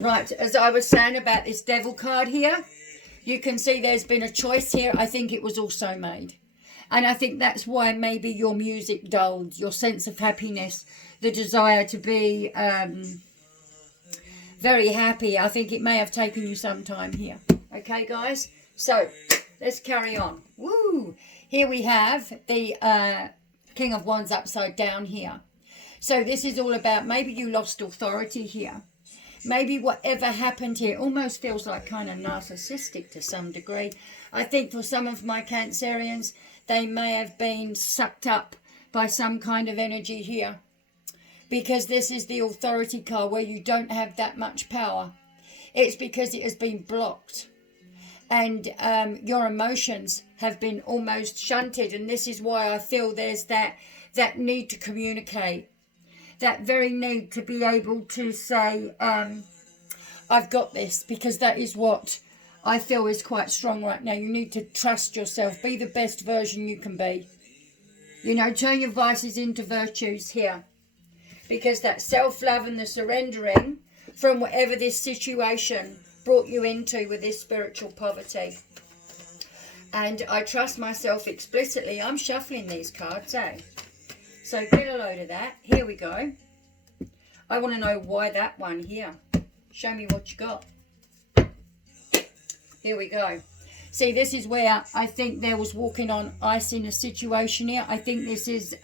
Right, as I was saying about this devil card here, you can see there's been a choice here. I think it was also made. And I think that's why maybe your music dulled, your sense of happiness, the desire to be very happy. I think it may have taken you some time here. Okay, guys? So, let's carry on. Woo! Here we have the King of Wands upside down here. So this is all about maybe you lost authority here. Maybe whatever happened here almost feels like kind of narcissistic to some degree. I think for some of my Cancerians, they may have been sucked up by some kind of energy here. Because this is the authority card where you don't have that much power. It's because it has been blocked. And your emotions have been almost shunted. And this is why I feel there's that need to communicate. That very need to be able to say, I've got this. Because that is what I feel is quite strong right now. You need to trust yourself. Be the best version you can be. You know, turn your vices into virtues here. Because that self-love and the surrendering from whatever this situation brought you into with this spiritual poverty. And I trust myself explicitly. I'm shuffling these cards, eh? So get a load of that. Here we go. I want to know why that one here. Show me what you got. Here we go. See, this is where I think there was walking on ice in a situation here. I think this is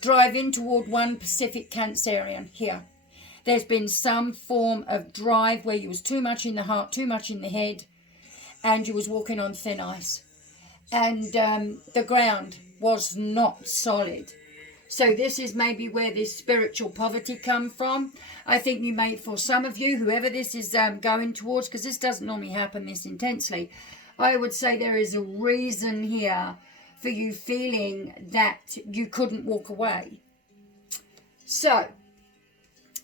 driving toward one Pacific Cancerian here. There's been some form of drive where you was too much in the heart, too much in the head, and you was walking on thin ice. And the ground was not solid. So this is maybe where this spiritual poverty come from. I think you may, for some of you, whoever this is going towards, because this doesn't normally happen this intensely, I would say there is a reason here for you feeling that you couldn't walk away. So,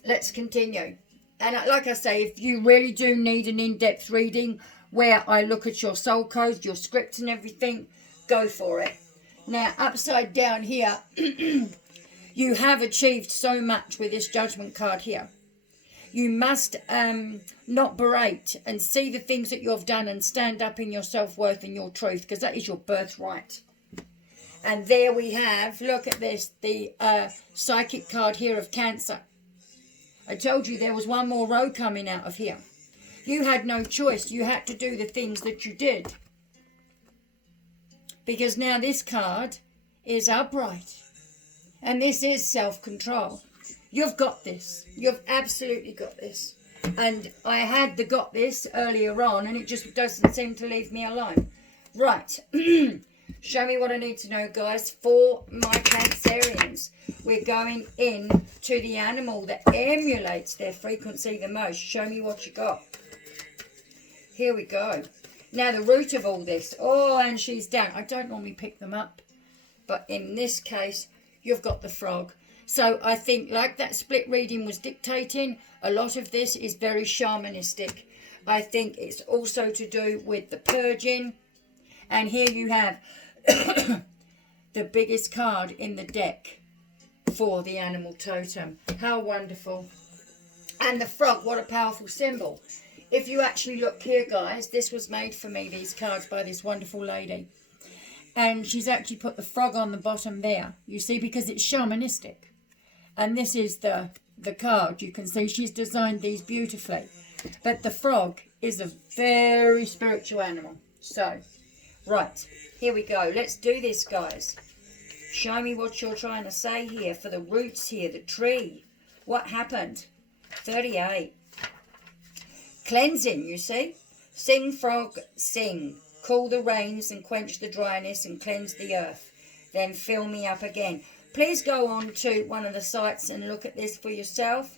let's continue. And like I say, if you really do need an in-depth reading where I look at your soul codes, your scripts and everything, go for it. Now, upside down here, you have achieved so much with this judgment card here. You must not berate and see the things that you have done and stand up in your self-worth and your truth, because that is your birthright. And there we have, look at this, the psychic card here of Cancer. I told you there was one more row coming out of here. You had no choice. You had to do the things that you did. Because now this card is upright. And this is self-control. You've got this. You've absolutely got this. And I had the got this earlier on, and it just doesn't seem to leave me alone. Right. Show me what I need to know, guys, for my Cancerians. We're going in to the animal that emulates their frequency the most. Show me what you got. Here we go. Now, the root of all this. Oh, and she's down. I don't normally pick them up. But in this case, you've got the frog. So I think, like that split reading was dictating, a lot of this is very shamanistic. I think it's also to do with the purging. And here you have the biggest card in the deck for the animal totem. How wonderful. And the frog, what a powerful symbol. If you actually look here, guys, this was made for me, these cards, by this wonderful lady. And she's actually put the frog on the bottom there, you see, because it's shamanistic. And this is the card. You can see she's designed these beautifully. But the frog is a very spiritual animal. So, right, here we go. Let's do this, guys. Show me what you're trying to say here for the roots here, the tree. What happened? 38. Cleansing, you see. Sing, frog, sing. Cool the rains and quench the dryness and cleanse the earth. Then fill me up again. Please go on to one of the sites and look at this for yourself.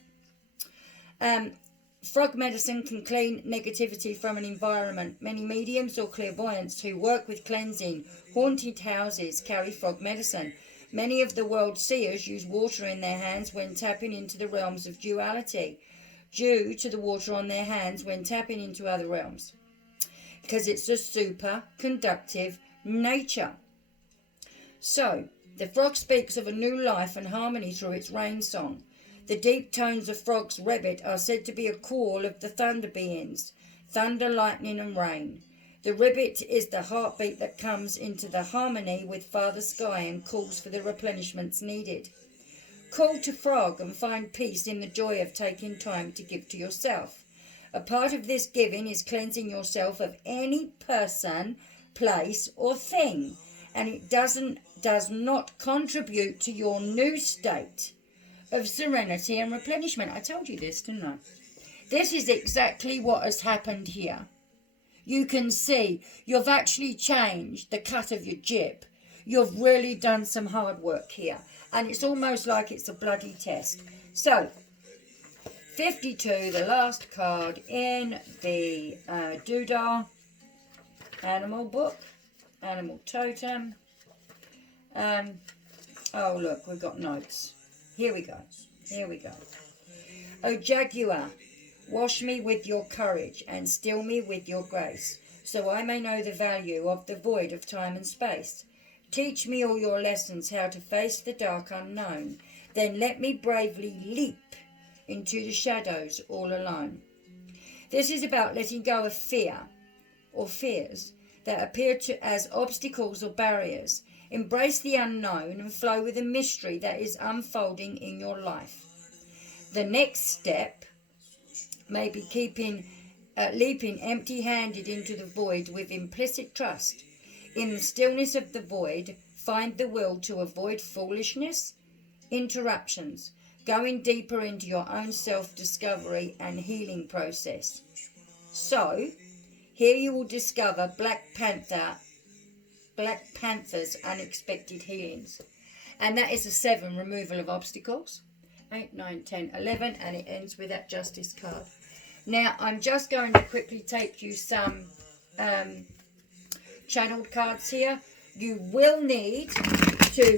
Frog medicine can clean negativity from an environment. Many mediums or clairvoyants who work with cleansing haunted houses carry frog medicine. Many of the world seers use water in their hands when tapping into the realms of duality, due to the water on their hands when tapping into other realms, because it's a super conductive nature. So, the frog speaks of a new life and harmony through its rain song. The deep tones of frog's rabbit are said to be a call of the thunder beings, thunder, lightning and rain. The ribbit is the heartbeat that comes into the harmony with Father Sky and calls for the replenishments needed. Call to frog and find peace in the joy of taking time to give to yourself. A part of this giving is cleansing yourself of any person, place or thing, and it does not contribute to your new state of serenity and replenishment. I told you this, didn't I? This is exactly what has happened here. You can see you've actually changed the cut of your jib. You've really done some hard work here. And it's almost like it's a bloody test. So, 52, the last card in the Doodah animal book. Animal totem. Oh, look, we've got notes. Here we go. Here we go. O Jaguar, wash me with your courage and still me with your grace, so I may know the value of the void of time and space. Teach me all your lessons, how to face the dark unknown. Then let me bravely leap into the shadows all alone. This is about letting go of fear or fears that appear as obstacles or barriers. Embrace the unknown and flow with the mystery that is unfolding in your life. The next step may be leaping empty-handed into the void with implicit trust. In the stillness of the void, find the will to avoid foolishness, interruptions, going deeper into your own self-discovery and healing process. So, here you will discover Black Panther's unexpected healings. And that is a 7, removal of obstacles. 8, 9, 10, 11, and it ends with that Justice card. Now, I'm just going to quickly take you some channeled cards here. You will need to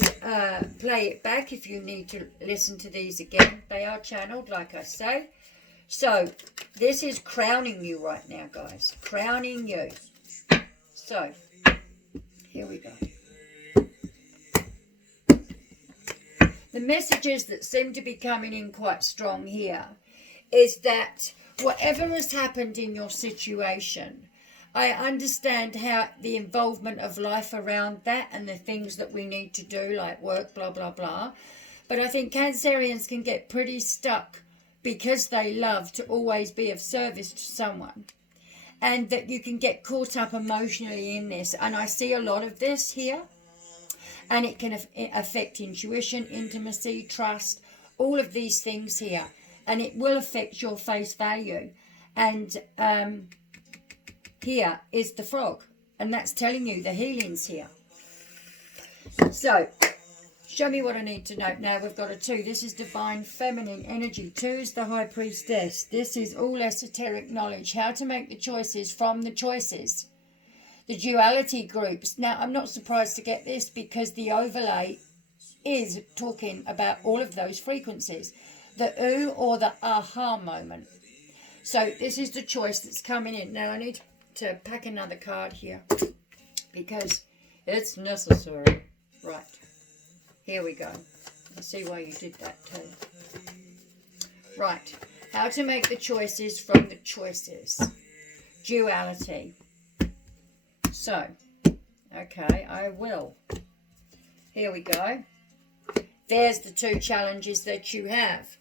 play it back if you need to listen to these again. They are channeled, like I say. So, this is crowning you right now, guys. Crowning you. So, here we go. The messages that seem to be coming in quite strong here is that whatever has happened in your situation, I understand how the involvement of life around that and the things that we need to do, like work, blah, blah, blah. But I think Cancerians can get pretty stuck because they love to always be of service to someone. And that you can get caught up emotionally in this. And I see a lot of this here. And it can affect intuition, intimacy, trust, all of these things here. And it will affect your face value. And here is the frog. And that's telling you the healing's here. So, show me what I need to know. Now we've got a 2. This is divine feminine energy. 2 is the high priestess. This is all esoteric knowledge. How to make the choices from the choices. The duality groups. Now, I'm not surprised to get this because the overlay is talking about all of those frequencies. The ooh or the aha moment. So this is the choice that's coming in. Now, I need to pack another card here because it's necessary. Right. Here we go. I see why you did that too. Right. How to make the choices from the choices. Duality. So, okay, I will. Here we go. There's the 2 challenges that you have.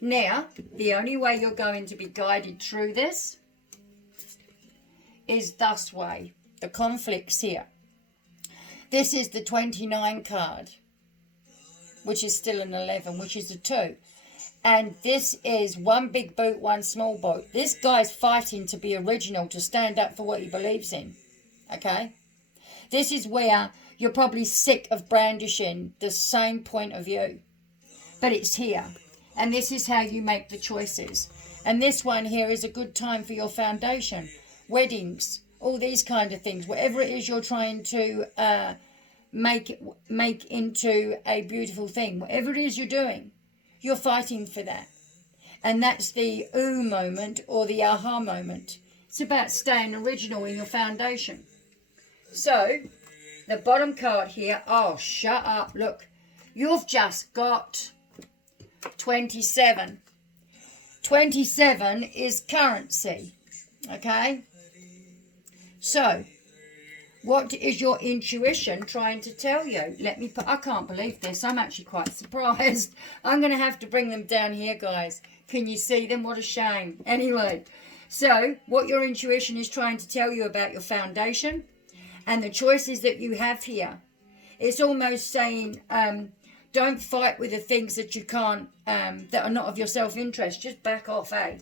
Now, the only way you're going to be guided through this is thus way. The conflicts here. This is the 29 card, which is still an 11, which is a 2. And this is 1 big boot, 1 small boat. This guy's fighting to be original, to stand up for what he believes in. Okay? This is where you're probably sick of brandishing the same point of view. But it's here. And this is how you make the choices. And this one here is a good time for your foundation. Weddings, all these kind of things. Whatever it is you're trying to make into a beautiful thing. Whatever it is you're doing. You're fighting for that. And that's the ooh moment or the aha moment. It's about staying original in your foundation. So, the bottom card here. Oh, shut up. Look, you've just got 27. 27 is currency. Okay? So, what is your intuition trying to tell you? I can't believe this. I'm actually quite surprised. I'm going to have to bring them down here, guys. Can you see them? What a shame. Anyway, so what your intuition is trying to tell you about your foundation and the choices that you have here. It's almost saying, don't fight with the things that you can't, that are not of your self-interest. Just back off, eh?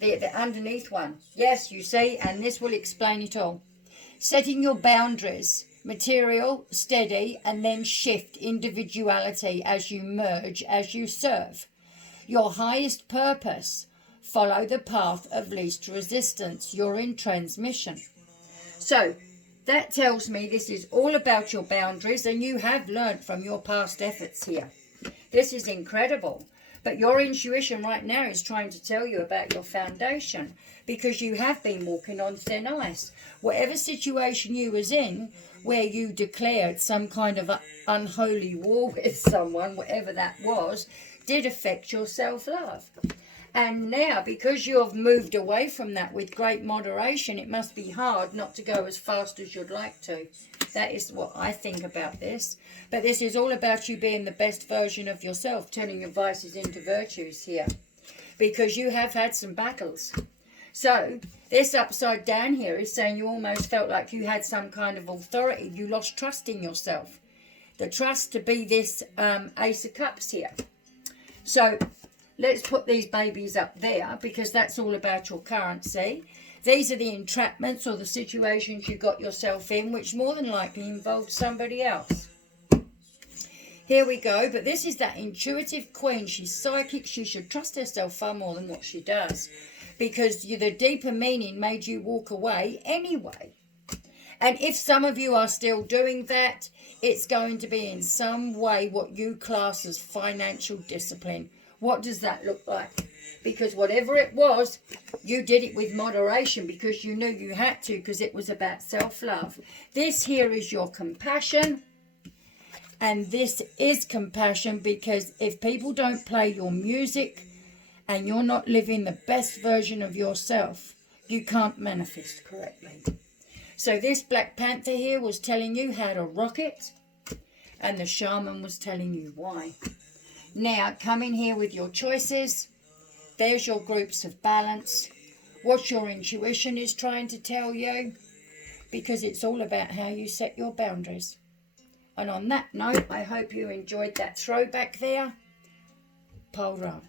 The underneath one. Yes, you see, and this will explain it all. Setting your boundaries, material, steady, and then shift individuality as you merge, as you serve. Your highest purpose. Follow the path of least resistance. You're in transmission. So, that tells me this is all about your boundaries, and you have learnt from your past efforts here. This is incredible. But your intuition right now is trying to tell you about your foundation, because you have been walking on thin ice. Whatever situation you was in, where you declared some kind of unholy war with someone, whatever that was, did affect your self-love. And now, because you have moved away from that with great moderation, it must be hard not to go as fast as you'd like to. That is what I think about this. But this is all about you being the best version of yourself, turning your vices into virtues here. Because you have had some battles. So, this upside down here is saying you almost felt like you had some kind of authority. You lost trust in yourself. The trust to be this Ace of Cups here. So, let's put these babies up there, because that's all about your currency. These are the entrapments or the situations you got yourself in, which more than likely involved somebody else. Here we go. But this is that intuitive queen. She's psychic. She should trust herself far more than what she does, because the deeper meaning made you walk away anyway. And if some of you are still doing that, it's going to be in some way what you class as financial discipline. What does that look like? Because whatever it was, you did it with moderation because you knew you had to, because it was about self-love. This here is your compassion. And this is compassion, because if people don't play your music and you're not living the best version of yourself, you can't manifest correctly. So this Black Panther here was telling you how to rock it, and the shaman was telling you why. Now, come in here with your choices. There's your groups of balance. What your intuition is trying to tell you, because it's all about how you set your boundaries. And on that note, I hope you enjoyed that throwback there. Paul Ra.